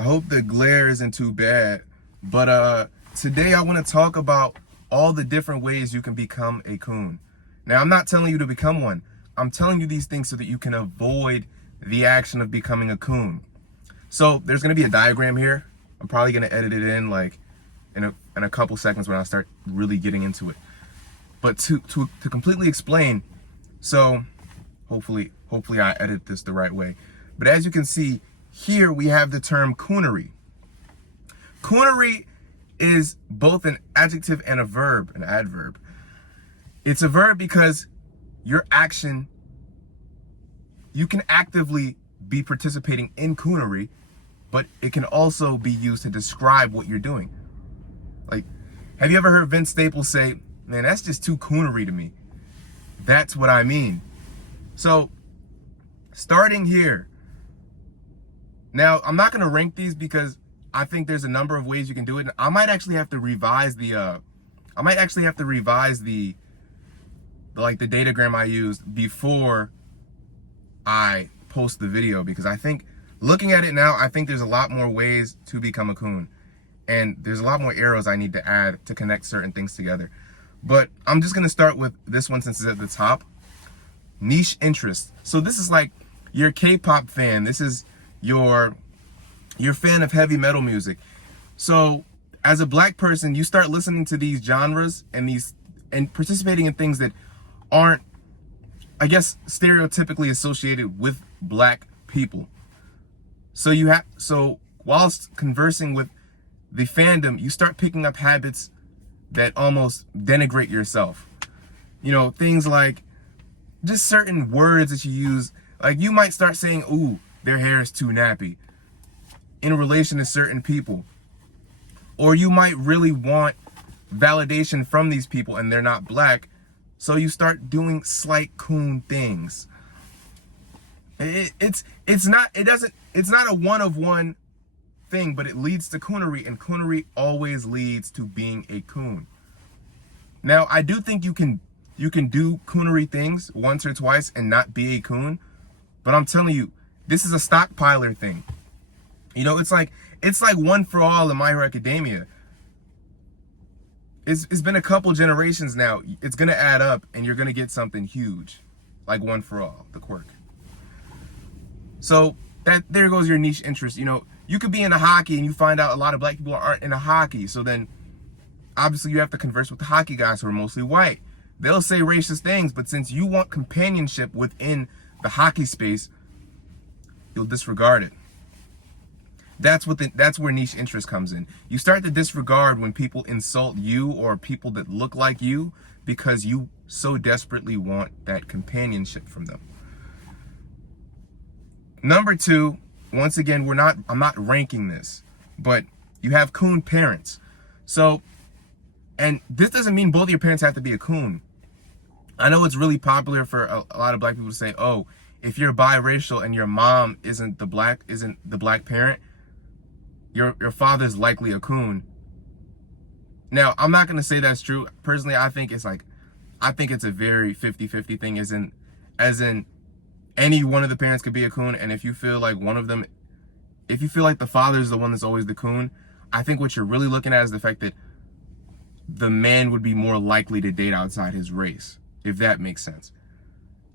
I hope the glare isn't too bad, but today I want to talk about all the different ways you can become a coon. Now, I'm not telling you to become one. I'm telling you these things so that you can avoid the action of becoming a coon. So there's going to be a diagram here. I'm probably going to edit it in like in a couple seconds when I start really getting into it. But to completely explain, so hopefully I edit this the right way. But as you can see, here we have the term coonery. Coonery is both an adjective and a verb, an adverb. It's a verb because your action, you can actively be participating in coonery, but it can also be used to describe what you're doing. Like, have you ever heard Vince Staples say, "Man, that's just too coonery to me"? That's what I mean. So, starting here. Now, I'm not going to rank these because I think there's a number of ways you can do it. I might actually have to revise the the datagram I used before I post the video, because I think looking at it now, I think there's a lot more ways to become a coon. And there's a lot more arrows I need to add to connect certain things together. But I'm just going to start with this one since it's at the top. Niche interest. So this is like your K-pop fan. This is your fan of heavy metal music. So as a black person, you start listening to these genres and participating in things that aren't, I guess, stereotypically associated with black people. So whilst conversing with the fandom, you start picking up habits that almost denigrate yourself. You know, things like just certain words that you use. Like, you might start saying, "Ooh, their hair is too nappy," in relation to certain people. Or you might really want validation from these people and they're not black, so you start doing slight coon things. It's not a one-of-one thing, but it leads to coonery, and coonery always leads to being a coon. Now, I do think you can do coonery things once or twice and not be a coon, but I'm telling you, this is a stockpiler thing. You know, it's like One for All in My Hero Academia. It's been a couple generations now. It's gonna add up, and you're gonna get something huge, like One for All, the quirk. So there goes your niche interest. You know, you could be into hockey and you find out a lot of black people aren't into hockey. So then, obviously, you have to converse with the hockey guys who are mostly white. They'll say racist things, but since you want companionship within the hockey space, you'll disregard it. That's where niche interest comes in. You start to disregard when people insult you or people that look like you because you so desperately want that companionship from them. Number two, once again, I'm not ranking this, but you have coon parents. So, and this doesn't mean both of your parents have to be a coon. I know it's really popular for a lot of black people to say, "Oh, if you're biracial and your mom isn't the black parent, your father's likely a coon." Now, I'm not going to say that's true. Personally, I think it's a very 50-50 thing, as in any one of the parents could be a coon. And if you feel like the father's the one that's always the coon, I think what you're really looking at is the fact that the man would be more likely to date outside his race, if that makes sense.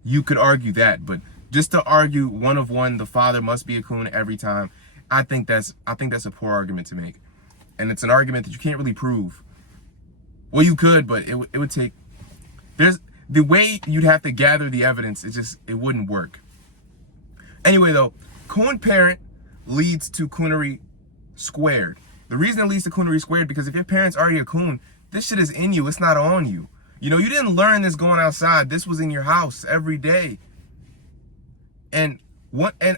You could argue that, but just to argue one of one, the father must be a coon every time, I think that's a poor argument to make. And it's an argument that you can't really prove. Well, you could, but it would take, the way you'd have to gather the evidence, it wouldn't work. Anyway, though, coon parent leads to coonery squared. The reason it leads to coonery squared, because if your parent's already a coon, this shit is in you, it's not on you. You know, you didn't learn this going outside. This was in your house every day. And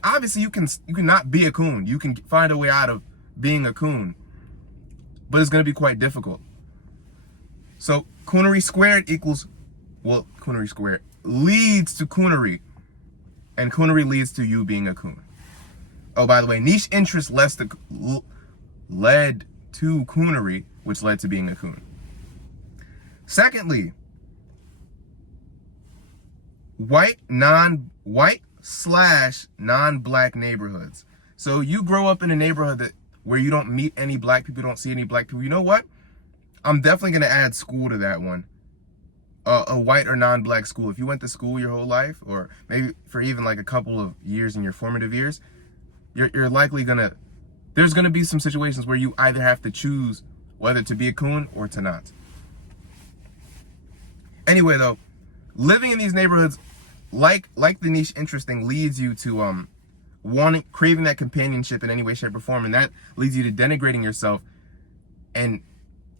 obviously you can not be a coon. You can find a way out of being a coon, but it's going to be quite difficult. So coonery squared coonery squared leads to coonery, and coonery leads to you being a coon. Oh, by the way, niche interest led to coonery, which led to being a coon. Secondly, white/non-black neighborhoods. So you grow up in a neighborhood where you don't meet any black people, don't see any black people. You know what? I'm definitely going to add school to that one. A white or non-black school. If you went to school your whole life, or maybe for even like a couple of years in your formative years, you're likely there's gonna be some situations where you either have to choose whether to be a coon or to not. Anyway, though, living in these neighborhoods, like the niche interesting, leads you to craving that companionship in any way, shape, or form, and that leads you to denigrating yourself and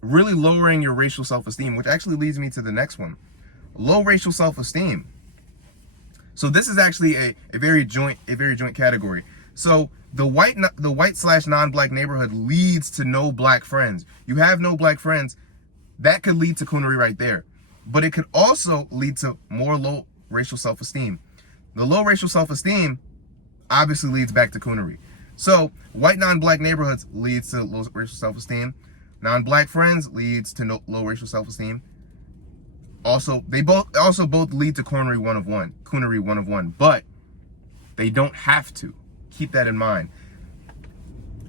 really lowering your racial self-esteem, which actually leads me to the next one. Low racial self-esteem. So this is actually a very joint category. So the white / non-black neighborhood leads to no black friends. You have no black friends, that could lead to coonery right there. But it could also lead to more low racial self-esteem. The low racial self-esteem obviously leads back to coonery. So white non-black neighborhoods leads to low racial self-esteem. Non-black friends leads to low racial self-esteem. Also, they both lead to coonery one of one, but they don't have to. Keep that in mind.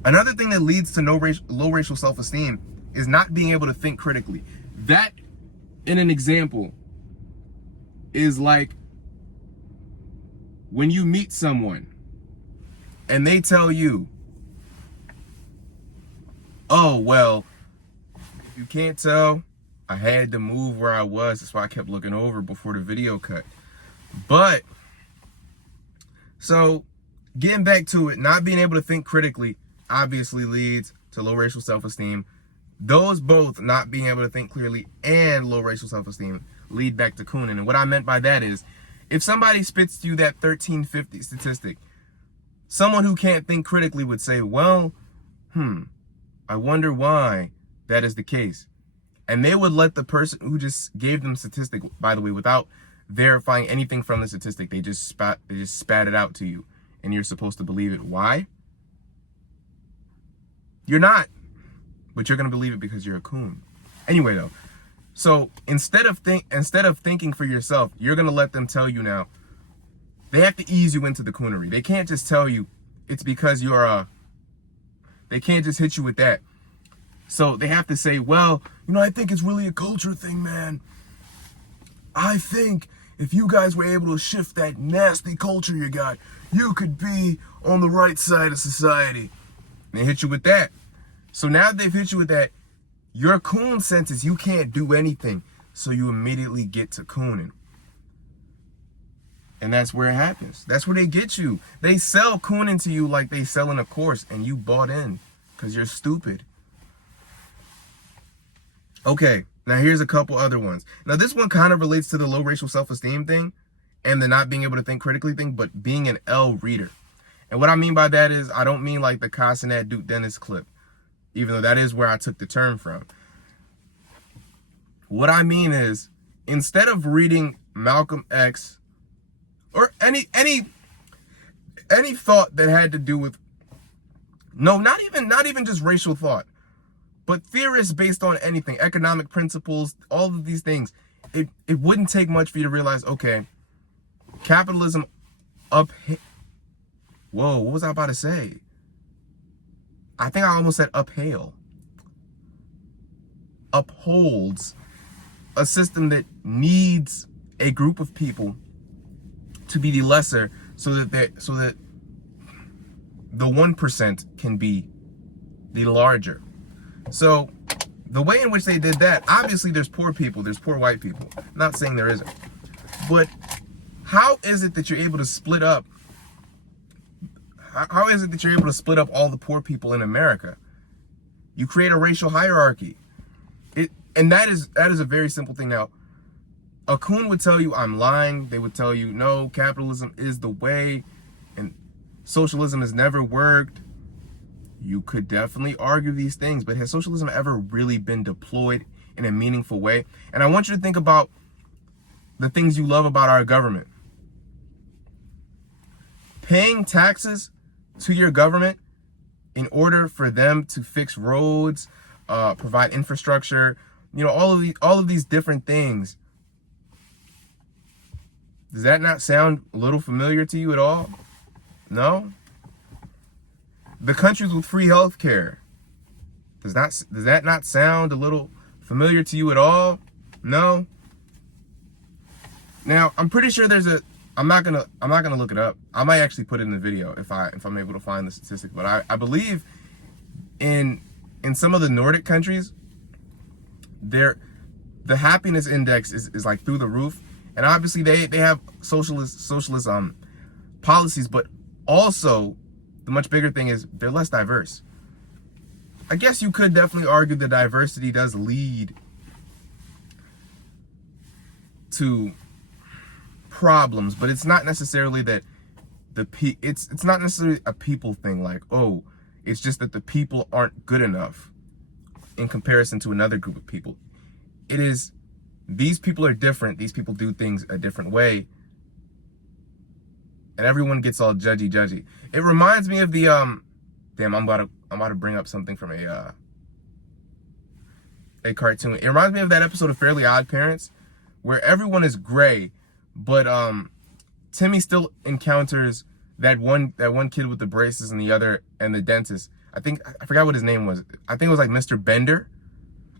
Another thing that leads to low racial self-esteem is not being able to think critically. That, in an example, is like when you meet someone and they tell you, oh, well, you can't tell, I had to move where I was. That's why I kept looking over before the video cut. But, so, getting back to it, not being able to think critically obviously leads to low racial self-esteem. Those both, not being able to think clearly and low racial self-esteem, lead back to cooning. And what I meant by that is, if somebody spits to you that 1350 statistic, someone who can't think critically would say, well, I wonder why that is the case. And they would let the person who just gave them statistic, by the way, without verifying anything from the statistic, they just spat it out to you, and you're supposed to believe it. Why? You're not, but you're gonna believe it because you're a coon. Anyway, though, so instead of thinking for yourself, you're gonna let them tell you now. They have to ease you into the coonery. They can't just tell you it's because you're they can't just hit you with that. So they have to say, well, I think it's really a culture thing, man. I think if you guys were able to shift that nasty culture you got, you could be on the right side of society. And they hit you with that. So now they've hit you with that, your coon senses you can't do anything. So you immediately get to cooning. And that's where it happens. That's where they get you. They sell cooning to you like they selling a course, and you bought in because you're stupid. Okay, now here's a couple other ones. Now this one kind of relates to the low racial self-esteem thing and the not being able to think critically thing, but being an L reader. And what I mean by that is, I don't mean like the Casanet Duke Dennis clip, even though that is where I took the term from. What I mean is, instead of reading Malcolm X or any thought that had to do with, not even just racial thought, but theorists based on anything, economic principles, all of these things, it wouldn't take much for you to realize, okay, capitalism whoa, what was I about to say? I think I almost said upholds a system that needs a group of people to be the lesser so that the 1% can be the larger. So the way in which they did that, obviously there's poor people, there's poor white people. I'm not saying there isn't. But how is it that you're able to split up? How is it that you're able to split up all the poor people in America? You create a racial hierarchy. And that is a very simple thing. Now, a coon would tell you I'm lying. They would tell you, no, capitalism is the way and socialism has never worked. You could definitely argue these things, but has socialism ever really been deployed in a meaningful way? And I want you to think about the things you love about our government. Paying taxes to your government in order for them to fix roads, provide infrastructure, all of these different things. Does that not sound a little familiar to you at all? No? the countries with free health care. Does that not sound a little familiar to you at all? No? Now, I'm pretty sure there's a I'm not gonna look it up. I might actually put it in the video if I'm able to find the statistic. But I believe in some of the Nordic countries, the happiness index is like through the roof. And obviously they have socialist policies, but also the much bigger thing is they're less diverse. I guess you could definitely argue that diversity does lead to problems, but it's not necessarily that it's not necessarily a people thing, like, oh, it's just that the people aren't good enough in comparison to another group of people. It is, these people are different, these people do things a different way, and everyone gets all judgy. It reminds me of the damn, I'm about to bring up something from a cartoon. It reminds me of that episode of Fairly Odd Parents where everyone is gray, but Timmy still encounters that one kid with the braces and the dentist. I forgot what his name was. I think it was like Mr. Bender.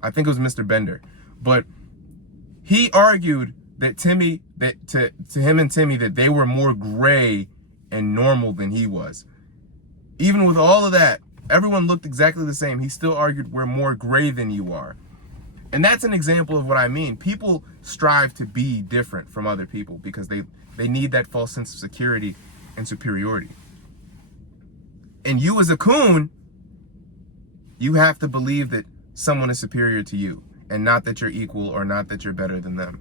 I think it was Mr. Bender. But he argued that to him and Timmy that they were more gray and normal than he was. Even with all of that, everyone looked exactly the same. He still argued we're more gray than you are. And that's an example of what I mean. People strive to be different from other people because they need that false sense of security and superiority. And you as a coon, you have to believe that someone is superior to you and not that you're equal or not that you're better than them.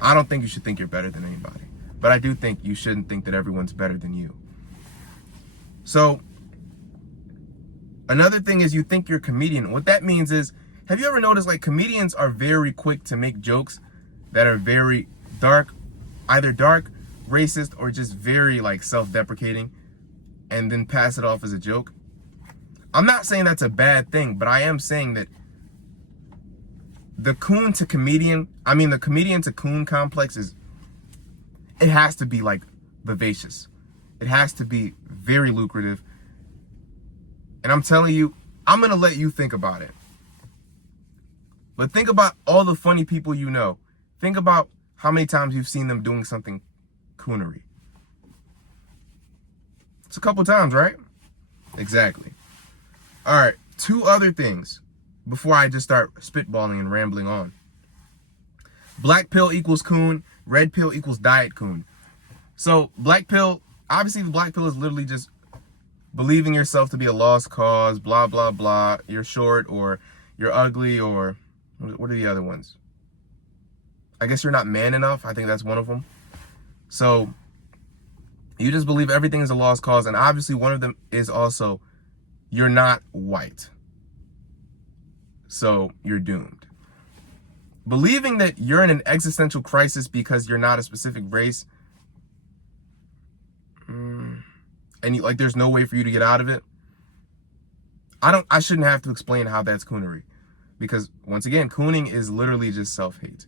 I don't think you should think you're better than anybody, but I do think you shouldn't think that everyone's better than you. So another thing is you think you're a comedian. What that means is, have you ever noticed like comedians are very quick to make jokes that are very dark, either dark, racist, or just very like self-deprecating, and then pass it off as a joke? I'm not saying that's a bad thing, but I am saying that the comedian to coon complex it has to be like vivacious. It has to be very lucrative. And I'm telling you, I'm going to let you think about it. But think about all the funny people you know. Think about how many times you've seen them doing something coonery. It's a couple times, right? Exactly. All right, 2 other things before I just start spitballing and rambling on. Black pill equals coon, red pill equals diet coon. So black pill, obviously the black pill is literally just believing yourself to be a lost cause, blah, blah, blah. You're short or you're ugly or what are the other ones? I guess you're not man enough. I think that's one of them. So you just believe everything is a lost cause. And obviously one of them is also you're not white. So you're doomed. Believing that you're in an existential crisis because you're not a specific race, and there's no way for you to get out of it. I shouldn't have to explain how that's coonery, because once again, cooning is literally just self-hate.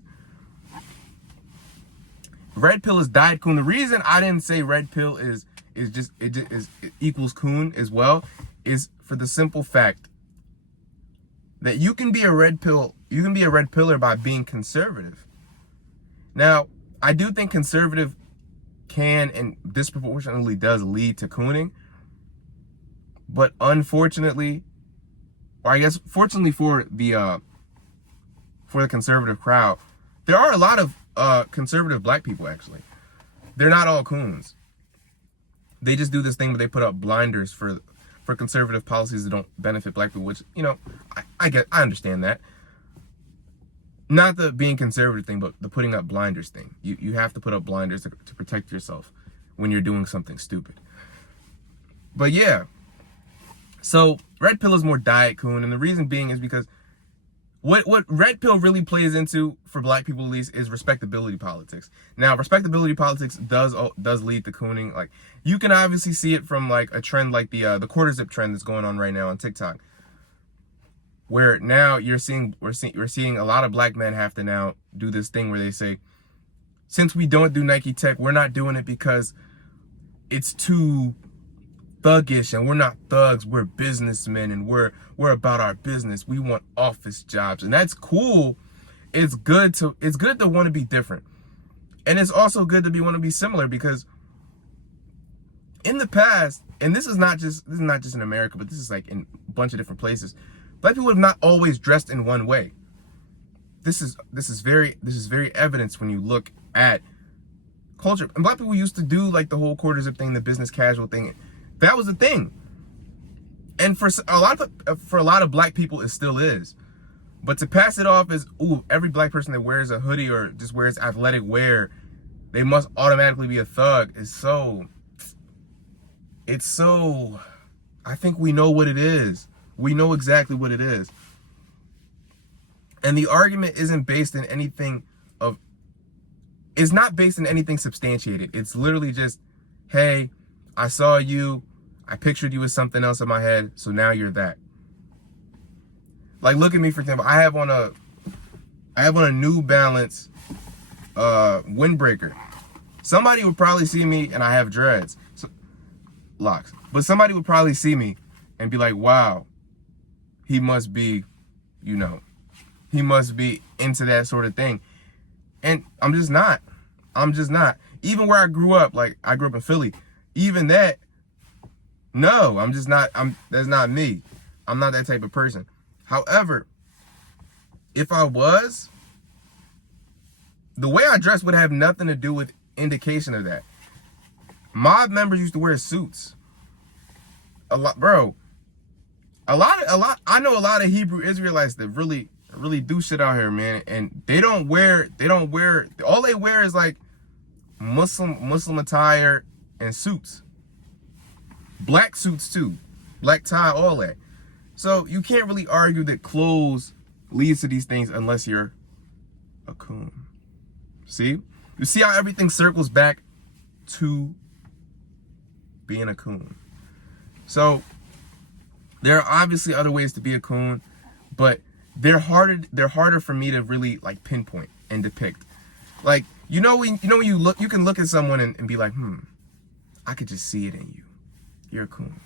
Red pill is diet coon. The reason I didn't say red pill is equals coon as well is for the simple fact that you can be a red pillar by being conservative. Now, I do think conservative can and disproportionately does lead to cooning, but unfortunately, or I guess fortunately for the conservative crowd, there are a lot of conservative black people actually. They're not all coons. They just do this thing where they put up blinders for conservative policies that don't benefit black people, which, I understand that. Not the being conservative thing, but the putting up blinders thing. You have to put up blinders to protect yourself when you're doing something stupid. But yeah, so red pill is more diet coon, and the reason being is because what red pill really plays into, for black people at least, is respectability politics. Now, respectability politics does lead to cooning. Like, you can obviously see it from like a trend like the quarter zip trend that's going on right now on TikTok, where now we're seeing a lot of black men have to now do this thing where they say, since we don't do Nike Tech, we're not doing it because it's too thuggish, and we're not thugs, we're businessmen, and we're about our business. We want office jobs, and that's cool. It's good to want to be different. And it's also good to want to be similar, because in the past, and this is not just in America, but this is like in a bunch of different places, black people have not always dressed in one way. This is very evidence when you look at culture. And black people used to do like the whole quarter zip thing, the business casual thing. That was a thing. And for a lot of black people, it still is. But to pass it off as, ooh, every black person that wears a hoodie or just wears athletic wear, they must automatically be a thug, it's so, I think we know what it is. We know exactly what it is. And the argument isn't based in anything it's not based in anything substantiated. It's literally just, hey, I saw you, I pictured you as something else in my head, so now you're that. Like, look at me, for example. I have on a New Balance windbreaker. Somebody would probably see me, and I have dreads, locks. But somebody would probably see me and be like, wow, he must be, he must be into that sort of thing. And I'm just not. Even where I grew up, like I grew up in Philly, even that, no, I'm just not. That's not me. I'm not that type of person. However, if I was, the way I dress would have nothing to do with indication of that. Mob members used to wear suits. A lot. I know a lot of Hebrew Israelites that really do shit out here, man. And they don't wear, all they wear is like Muslim attire and suits. Black suits too. Black tie, all that. So you can't really argue that clothes leads to these things unless you're a coon. See? You see how everything circles back to being a coon. So there are obviously other ways to be a coon, but they're harder for me to really like pinpoint and depict. Like, when you look, you can look at someone and be like, I could just see it in you. You're a coon.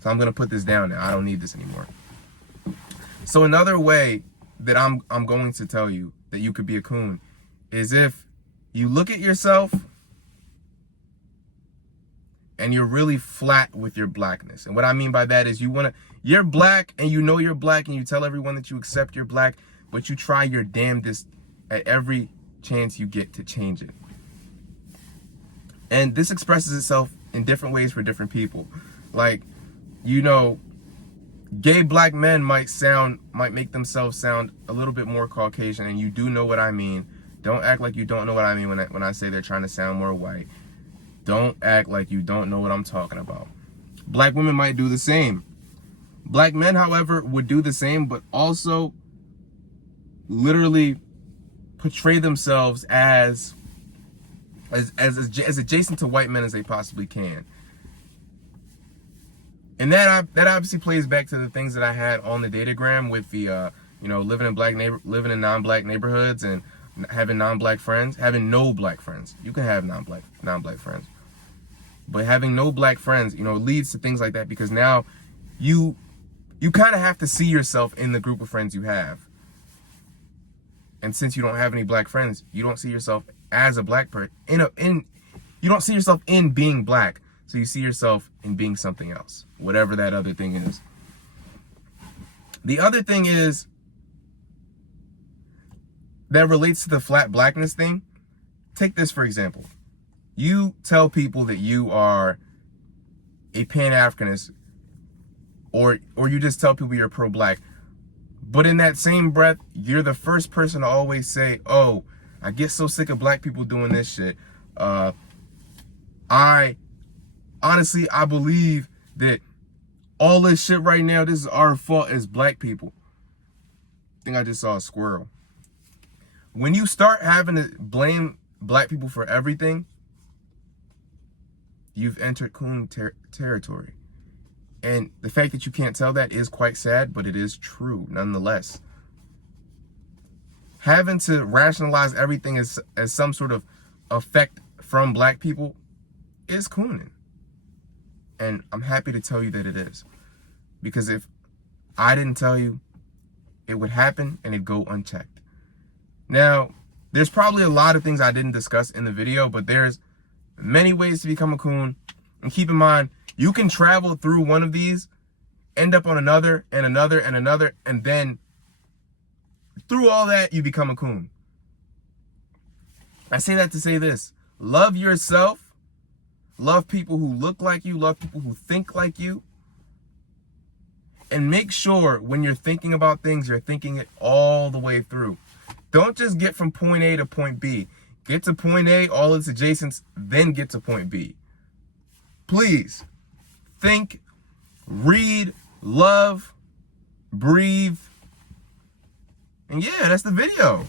So I'm gonna put this down now. I don't need this anymore. So another way that I'm going to tell you that you could be a coon is if you look at yourself and you're really flat with your blackness. And what I mean by that is you're black, and you're black, and you tell everyone that you accept you're black, but you try your damnedest at every chance you get to change it. And this expresses itself in different ways for different people. Like, gay black men might make themselves sound a little bit more Caucasian, and you do know what I mean. Don't act like you don't know what I mean when I say they're trying to sound more white. Don't act like you don't know what I'm talking about. Black women might do the same. Black men, however, would do the same, but also literally portray themselves as adjacent to white men as they possibly can. And that obviously plays back to the things that I had on the datagram with the living in non-black neighborhoods and having non-black friends, having no black friends. You can have non-black friends, but having no black friends, leads to things like that, because now you kind of have to see yourself in the group of friends you have. And since you don't have any black friends, you don't see yourself as a black person. You don't see yourself in being black. So you see yourself in being something else, whatever that other thing is. The other thing is that relates to the flat blackness thing. Take this for example. You tell people that you are a Pan-Africanist, or you just tell people you're pro-black. But in that same breath, you're the first person to always say, oh, I get so sick of black people doing this shit. Honestly, I believe that all this shit right now, this is our fault as black people. I think I just saw a squirrel. When you start having to blame black people for everything, you've entered coon territory. And the fact that you can't tell that is quite sad, but it is true nonetheless. Having to rationalize everything as some sort of effect from black people is cooning. And I'm happy to tell you that it is. Because if I didn't tell you, it would happen and it'd go unchecked. Now, there's probably a lot of things I didn't discuss in the video, but there's many ways to become a coon. And keep in mind, you can travel through one of these, end up on another and another and another, and then through all that, you become a coon. I say that to say this. Love yourself. Love people who look like you. Love people who think like you. And make sure when you're thinking about things, you're thinking it all the way through. Don't just get from point A to point B. Get to point A, all its adjacents, then get to point B. Please, think, read, love, breathe. And yeah, that's the video.